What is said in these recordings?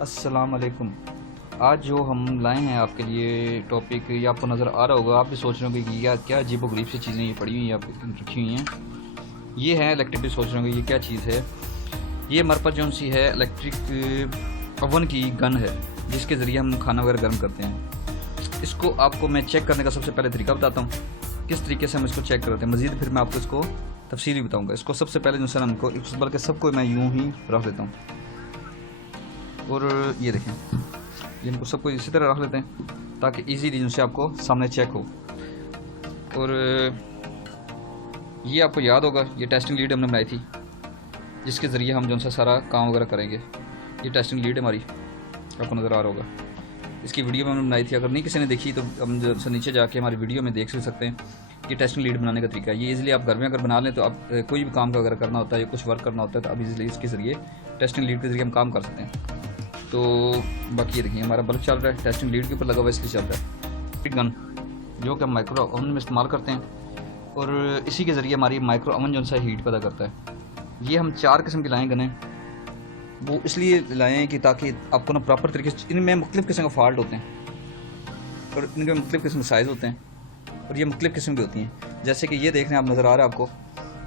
अस्सलाम वालेकुम। आज जो हम लाए हैं आपके लिए टॉपिक, ये आपको नज़र आ रहा होगा, आप भी सोच रहे होंगे कि या क्या अजीबोगरीब सी चीज़ें ये पड़ी हुई हैं, आप रखी हुई हैं। ये है इलेक्ट्रिक, भी सोच रहे होंगे ये क्या चीज़ है। ये हमारे पास जो सी है इलेक्ट्रिक ओवन की गन है, जिसके ज़रिए हम खाना वगैरह गर्म करते हैं। इसको आपको मैं चेक करने का सबसे पहले तरीका बताता हूँ, किस तरीके से हम इसको चेक करते हैं। मज़ीद फिर मैं आपको इसको तफसीली बताऊँगा। इसको सबसे पहले जो सर हमको, बल्कि सबको मैं यूँ ही रख देता हूँ। और ये देखें, ये इनको सबको इसी तरह रख लेते हैं ताकि इजीली उनसे आपको सामने चेक हो। और ये आपको याद होगा, ये टेस्टिंग लीड हमने बनाई थी, जिसके ज़रिए हम जो सा सारा काम वगैरह करेंगे। ये टेस्टिंग लीड हमारी आपको नज़र आ रहा होगा, इसकी वीडियो में हमने बनाई थी। अगर नहीं किसी ने देखी तो हम जो सा नीचे जाके हमारी वीडियो में देख सकते हैं। ये टेस्टिंग लीड बनाने का तरीका है। ये इजीली आप घर में अगर बना लें तो आप कोई भी काम वगैरह करना होता है या कुछ वर्क करना होता है तो आप इजीली इसके ज़रिए, टेस्टिंग लीड के ज़रिए हम काम कर सकते हैं। तो बाकी ये देखिए, हमारा बल्ब चल रहा है, टेस्टिंग लीड के ऊपर लगा हुआ है, इसलिए चल रहा है। गन जो कि हम माइक्रो ओवन में इस्तेमाल करते हैं, और इसी के ज़रिए हमारी माइक्रो ओवन जो सा हीट पैदा करता है। ये हम 4 किस्म की लाए गनें, वो इसलिए लाए हैं कि ताकि आपको ना प्रॉपर तरीके से, इनमें मुख्तलिफ़ किस्म का फॉल्ट होते हैं और इनके मुख्तलिफ़ किस्म के साइज़ होते हैं, और ये मुख्तलिफ़ किस्म की होती हैं। जैसे कि ये देख रहे हैं आप, नज़र आ रहा है आपको,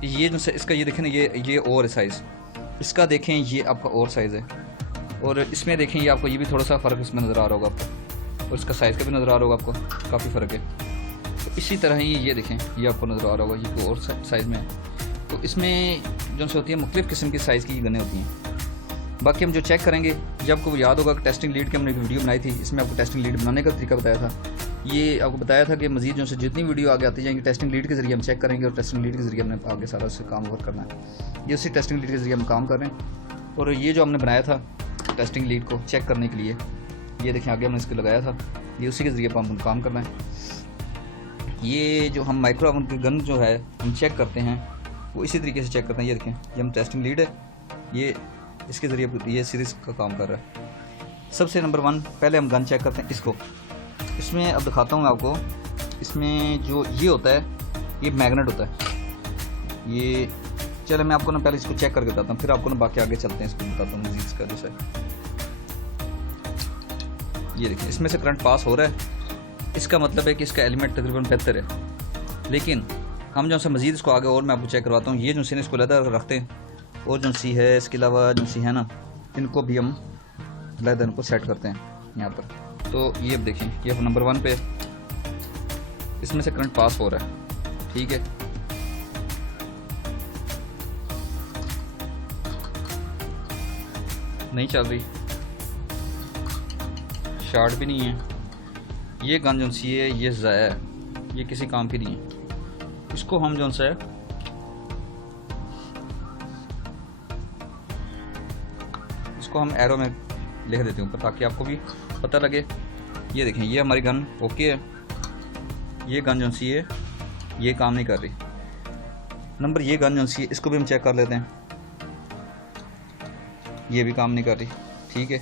ये जो सा इसका ये देखें ना, ये और साइज़ इसका देखें, ये आपका और साइज़ है। और इसमें देखें, ये आपको ये भी थोड़ा सा फ़र्क इसमें नज़र आ रहा होगा आपको, और इसका साइज़ का भी नज़र आ रहा होगा आपको, काफ़ी फ़र्क है। तो इसी तरह ही ये देखें, ये आपको नज़र आ रहा होगा, ये और साइज़ में है। तो इसमें जो से होती है मुख्तलिफ़ किस्म की साइज़ की गनें होती हैं। बाकी हम जो चेक करेंगे, जब आपको याद होगा कि टेस्टिंग लीड की हमने एक वीडियो बनाई थी, इसमें आपको टेस्टिंग लीड बनाने का तरीका बताया था। ये आपको बताया था कि मज़ीद जो से जितनी वीडियो आगे आती जाएंगी, टेस्टिंग लीड के ज़रिए हम चेक करेंगे, और टेस्टिंग लीड के ज़रिए हमने आगे सारा उससे काम वर्क करना है। ये उसी टेस्टिंग लीड के ज़रिए हम काम कर रहे हैं। और ये जो हमने बनाया था टेस्टिंग लीड को चेक करने के लिए, ये देखें आगे हमने इसको लगाया था, ये उसी के ज़रिए हम काम करना है। ये जो हम माइक्रो ओवन की गन जो है हम चेक करते हैं, वो इसी तरीके से चेक करते हैं। ये देखें, ये हम टेस्टिंग लीड है, ये इसके ज़रिए ये सीरीज़ का काम कर रहा है। सबसे नंबर 1 पहले हम गन चेक करते हैं इसको। इसमें अब दिखाता हूँ मैं आपको, इसमें जो ये होता है, ये मैग्नेट होता है। ये चलो मैं आपको ना पहले इसको चेक करके बताता हूँ, फिर आपको ना बाकी आगे चलते हैं, इसको बताता हूँ मज़ीद इसका जैसे। ये देखिए, इसमें से करंट पास हो रहा है, इसका मतलब है कि इसका एलिमेंट तकरीबन बेहतर है। लेकिन हम जो से मज़ीद इसको आगे और मैं आपको चेक करवाता हूँ। ये जो सी इसको लहदा रखते हैं, और जो सी है इसके अलावा जो सी है ना, इनको भी हम लहदा इनको सेट करते हैं यहाँ पर। तो ये अब देखें, ये नंबर 1 पे इसमें से करंट पास हो रहा है, ठीक है। नहीं चल रही, शार्ट भी नहीं है। ये गन जो सी है ये ज़ाया है, ये किसी काम की नहीं है। इसको हम जो सा है, इसको हम एरो में लिख देते हैं ऊपर, ताकि आपको भी पता लगे। ये देखें, ये हमारी गन ओके है। ये गन जो सी है ये काम नहीं कर रही। नंबर ये गन जो सी है, इसको भी हम चेक कर लेते हैं, ये भी काम नहीं कर रही, ठीक है।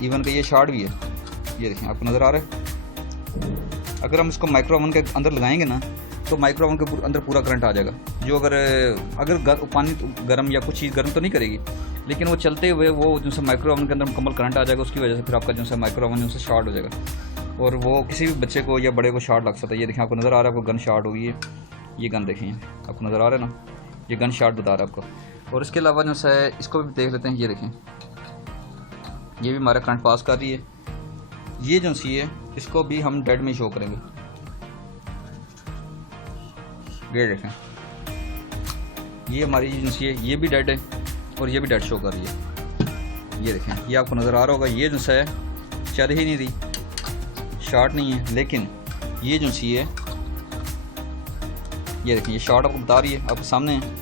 इवन का ये शार्ट भी है, ये देखें आपको नज़र आ रहा है। अगर हम इसको माइक्रो ओवन के अंदर लगाएंगे ना, तो माइक्रो ओवन के अंदर पूरा करंट आ जाएगा। जो अगर पानी गर्म या कुछ चीज़ गर्म तो नहीं करेगी, लेकिन वो चलते हुए वो जो सा माइक्रो ओवन के अंदर मुकम्मल करंट आ जाएगा। उसकी वजह से फिर आपका जो सा माइक्रो ओवन जो सा शॉर्ट हो जाएगा, और वो किसी भी बच्चे को या बड़े को शॉर्ट लग सकता है। ये देखें, आपको नज़र आ रहा है, आपको गन शॉर्ट हुई है। ये गन देखें, आपको नज़र आ रहा है ना, ये गन शॉर्ट बता रहा है आपको। और इसके अलावा जो सा है, इसको भी देख लेते हैं। ये देखें, ये भी हमारा करंट पास कर रही है। ये जो सी है, इसको भी हम डेड में शो करेंगे। ये देखें, ये हमारी जो सी है ये भी डेड है, और ये भी डेड शो कर रही है। ये देखें, ये आपको नज़र आ रहा होगा, ये जो सा है चल ही नहीं रही, शॉर्ट नहीं है। लेकिन ये जो सी है, ये देखें, ये शॉर्ट आपको बता रही है, आपके सामने है,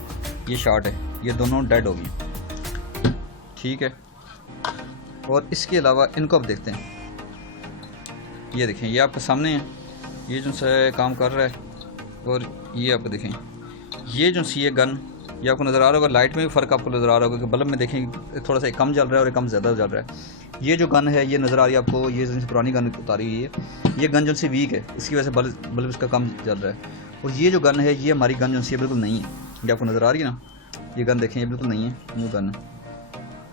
ये शॉर्ट है। ये दोनों डेड हो गई, ठीक है। और इसके अलावा इनको अब देखते हैं। ये देखें, ये आपके सामने है, ये जो सा काम कर रहा है। और ये आपको देखें, ये जो सी है गन, ये आपको नज़र आ रहा होगा। लाइट में भी फ़र्क आपको नज़र आ रहा होगा कि बल्ब में देखें थोड़ा सा कम जल रहा है और कम ज़्यादा जल रहा है। ये जो गन है ये नज़र आ रही है आपको, ये जो पुरानी गन उतारी हुई है। ये गन जो सी वीक है, इसकी वजह से बल्ब इसका कम जल रहा है। और ये जो गन है, ये हमारी गन जो सी बिल्कुल नहीं है। ये आपको नज़र आ रही है ना, ये गन देखें, ये बिल्कुल नहीं है, न्यू गन है,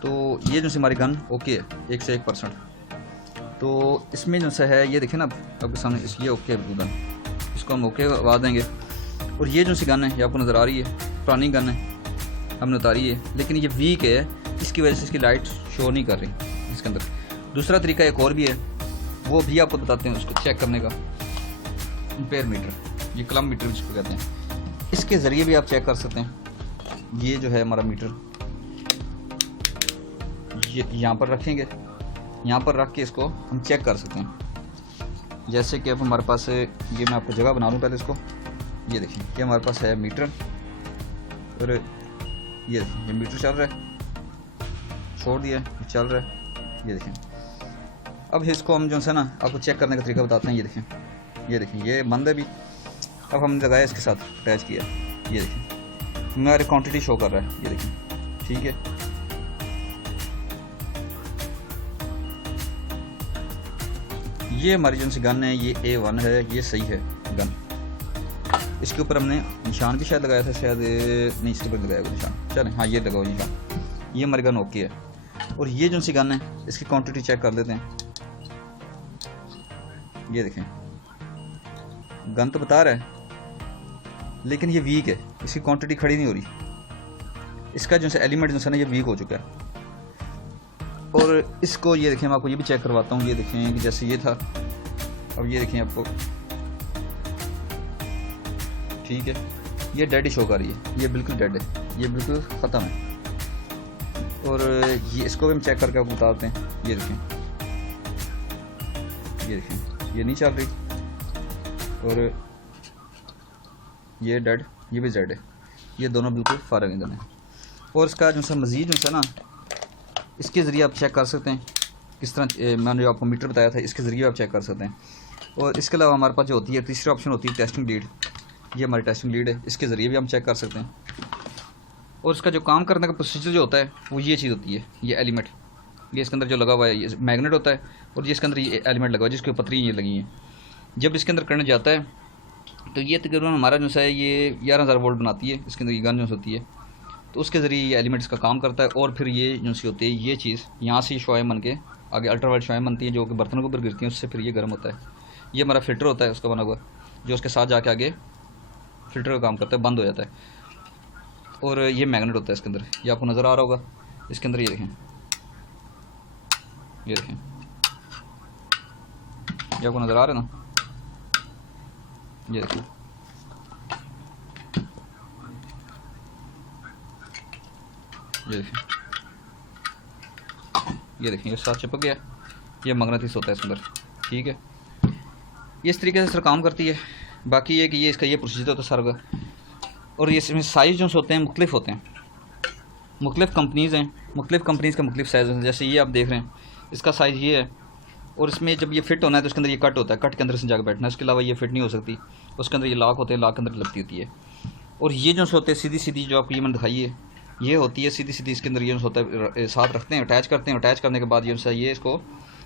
तो ये जो सी हमारी गन ओके है 101%। तो इसमें जो सा है ये देखें ना आपके सामने, ये ओके है गन, इसको हम ओके करवा देंगे। और ये जो सी गन है ये आपको नज़र आ रही है, पुरानी गन है, हमने उतारी है, लेकिन ये वीक है, इसकी वजह से इसकी लाइट शो नहीं कर रही इसके अंदर। दूसरा तरीका एक और भी है, वो भी आपको बताते हैं उसको चेक करने का। एम्पेयर मीटर, ये क्लम मीटर जिसको कहते हैं, इसके ज़रिए भी आप चेक कर सकते हैं। ये जो है हमारा मीटर, ये यहाँ पर रखेंगे, यहाँ पर रख के इसको हम चेक कर सकते हैं। जैसे कि अब हमारे पास, ये मैं आपको जगह बना लूँ पहले इसको। ये देखिए ये हमारे पास है मीटर, और ये देखिए ये मीटर चल रहा है, छोड़ दिया है, चल रहा है। ये देखें, अब इसको हम जो है ना आपको चेक करने का तरीका बताते हैं। ये देखें ये बंद है भी, अब हमने लगाया इसके साथ अटैच किया, ये देखें मेरे क्वांटिटी शो कर रहा है, ये देखें ठीक है। ये हमारी जो सी गन है ये A1 है, ये सही है गन। इसके ऊपर हमने निशान भी शायद लगाया था, शायद नहीं इसके ऊपर लगाया हुआ निशान, चलें हाँ ये लगाओ निशान। ये हमारी गन ओके है। और ये जो सी गन है इसकी क्वांटिटी चेक कर लेते हैं। ये देखें गन तो बता रहा है, लेकिन ये वीक है, इसकी क्वांटिटी खड़ी नहीं हो रही। इसका जो है एलिमेंट जो है ना ये वीक हो चुका है। और इसको ये देखें, मैं आपको ये भी चेक करवाता हूँ। ये देखें कि जैसे ये था, अब ये देखें आपको ठीक है, ये डेड ही शो कर रही है, ये बिल्कुल डेड है, ये बिल्कुल ख़त्म है। और ये इसको भी हम चेक करके आपको बताते हैं। ये देखें ये नहीं चल रही, और ये डेड, ये भी डेड है, ये दोनों बिल्कुल फारग हैं दोनों। और इसका जो सा मज़ीद जो है ना, इसके ज़रिए आप चेक कर सकते हैं किस तरह, मैंने जो आपको मीटर बताया था, इसके ज़रिए आप चेक कर सकते हैं। और इसके अलावा हमारे पास जो होती है तीसरी ऑप्शन होती है टेस्टिंग लीड, ये हमारी टेस्टिंग लीड है, इसके ज़रिए भी हम चेक कर सकते हैं। और इसका जो काम करने का प्रोसीजर जो होता है वो ये चीज़ होती है, ये एलिमेंट, ये इसके अंदर जो लगा हुआ है ये मैग्नेट होता है, और ये इसके अंदर ये एलिमेंट लगा हुआ है जिसके पतरी ये लगी हैं। जब इसके अंदर करंट जाता है तो ये तकरीबन हमारा जो है ये 11,000 वोल्ट बनाती है, इसके अंदर ये गन जो होती है, तो उसके ज़रिए ये एलिमेंट्स का काम करता है। और फिर ये जो सी होती है ये चीज़ यहाँ से शुआएँ बन के आगे अल्ट्रावायलेट शुआएँ बनती हैं जो कि बर्तनों के ऊपर गिरती हैं, उससे फिर ये गर्म होता है। ये हमारा फ़िल्टर होता है उसका बना हुआ, जो उसके साथ जाके आगे फ़िल्टर का काम करता है, बंद हो जाता है। और ये मैग्नेट होता है इसके अंदर, ये आपको नज़र आ रहा होगा इसके अंदर। ये देखें ये देखें, ये आपको नज़र आ रहा है ना, ये देखिए ये देखें ये साथ चिपक गया, ये मगनेटिस होता है इसके अंदर ठीक है। ये इस तरीके से सर काम करती है। बाकी ये कि ये इसका ये प्रोसीजर होता है सर का। और ये इसमें साइज़ जो होते हैं मुख्तलिफ होते हैं, मुख्तलिफ कंपनीज़ हैं, मुख्तलिफ कंपनीज़ का मुख्तलिफ साइज़ हैं। जैसे ये आप देख रहे हैं इसका साइज़ ये है, और इसमें जब ये फिट होना है तो उसके अंदर ये कट होता है, कट के अंदर से जाकर बैठना है, उसके अलावा ये फिट नहीं हो सकती। उसके अंदर ये लॉक होते हैं, लॉक के अंदर लगती होती है। और ये जो होते हैं सीधी सीधी जो आपको ये मैंने दिखाई है, ये होती है सीधी सीधी, इसके अंदर ये होता है साथ रखते हैं, अटैच करते हैं। अटैच करने के बाद ये इसको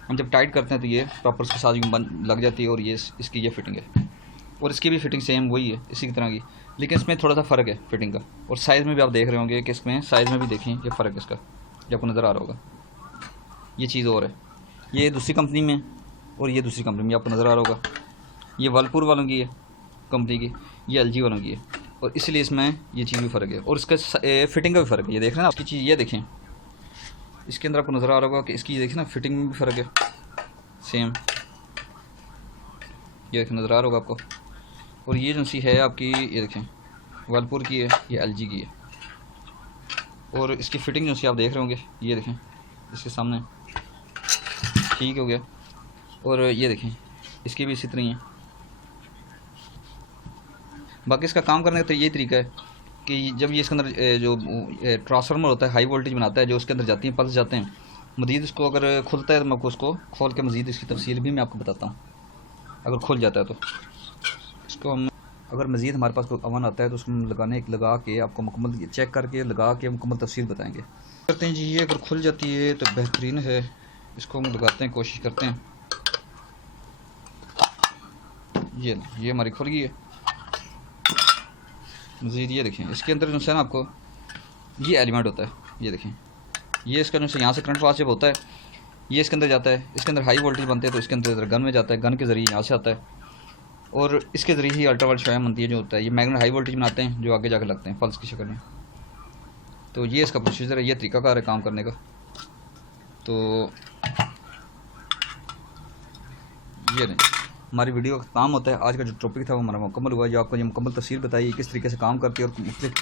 हम जब टाइट करते हैं तो ये प्रॉपर उसके साथ बन लग जाती है, और ये इसकी ये फिटिंग है। और इसकी भी फिटिंग सेम वही है इसी तरह की, लेकिन इसमें थोड़ा सा फ़र्क है फिटिंग का। और साइज़ में भी आप देख रहे होंगे कि इसमें साइज़ में भी देखें ये फ़र्क है इसका, जो आपको नज़र आ रहा होगा। ये चीज़ और है, ये दूसरी कंपनी में और ये दूसरी कंपनी में आपको नज़र आ रहा होगा। ये वर्लपूल वालों की है कंपनी की, ये LG वालों की है, और इसलिए इसमें ये चीज़ भी फ़र्क है। और इसका फिटिंग का भी फ़र्क है, ये देख रहे हैं ना उसकी चीज़, ये देखें इसके अंदर आपको नज़र आ रहा होगा कि इसकी देखें ना फिटिंग में भी फ़र्क है सेम, ये देखें नज़र आ रहा होगा आपको। और ये जो सी है आपकी, ये देखें वर्लपूल की है, ये LG की है। और इसकी फ़िटिंग जो सी आप देख रहे होंगे, ये देखें इसके सामने ठीक हो गया। और ये देखें इसकी भी इसी तरह ही है। बाकी इसका काम करने का तो यही तरीका है कि जब ये इसके अंदर जो ट्रांसफार्मर होता है हाई वोल्टेज बनाता है, जो उसके अंदर जाती हैं पल्स जाते हैं, मज़ीद इसको अगर खुलता है तो मैं आपको उसको खोल के मज़ीद इसकी तफसील भी मैं आपको बताता हूँ। अगर खुल जाता है तो इसको हम, अगर मज़ीद हमारे पास कोई अवन आता है तो उसको लगा के आपको मुकम्मल चेक करके लगा के मुकम्मल तफसील बताएँगे। करते हैं जी, ये अगर खुल जाती है तो बेहतरीन है, इसको हम लगाते हैं, कोशिश करते हैं। ये हमारी खुल गई है। मज़ीद ये देखें इसके अंदर जो है ना आपको ये एलिमेंट होता है, ये देखें ये इसका जो यहाँ से करंट पास जब होता है ये इसके अंदर जाता है, इसके अंदर हाई वोल्टेज बनते हैं तो इसके अंदर गन में जाता है, गन के ज़रिए यहाँ से आता है और इसके ज़रिए ही अल्ट्रावायलेट शॉय बनती है जो होता है। ये मैग्नेट हाई वोल्टेज बनाते हैं जो आगे जाकर लगते हैं पल्स की शक्ल में। तो ये इसका प्रोसीजर है, ये तरीकाकार है काम करने का। तो ये नहीं हमारी वीडियो का काम होता है। आज का जो टॉपिक था वो हमारा मुकम्मल हुआ, जो आपको ये मुकम्मल तफसीर बताई किस तरीके से काम करती है और मुख्तलिफ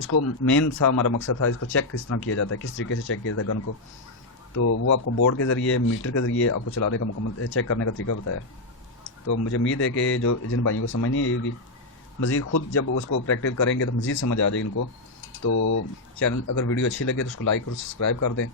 इसको मेन सा हमारा मकसद था इसको चेक किस तरह किया जाता है, किस तरीके से चेक किया जाता है गन को। तो वो आपको बोर्ड के ज़रिए मीटर के ज़रिए आपको चलाने का मुकम्मल चेक करने का तरीका बताया। तो मुझे उम्मीद है कि जो जिन भाइयों को समझ नहीं आएगी मज़ीद ख़ुद जब उसको प्रैक्टिस करेंगे तो मज़ीद समझ आ जाएगी इनको। तो चैनल अगर वीडियो अच्छी लगे तो उसको लाइक और सब्सक्राइब कर दें।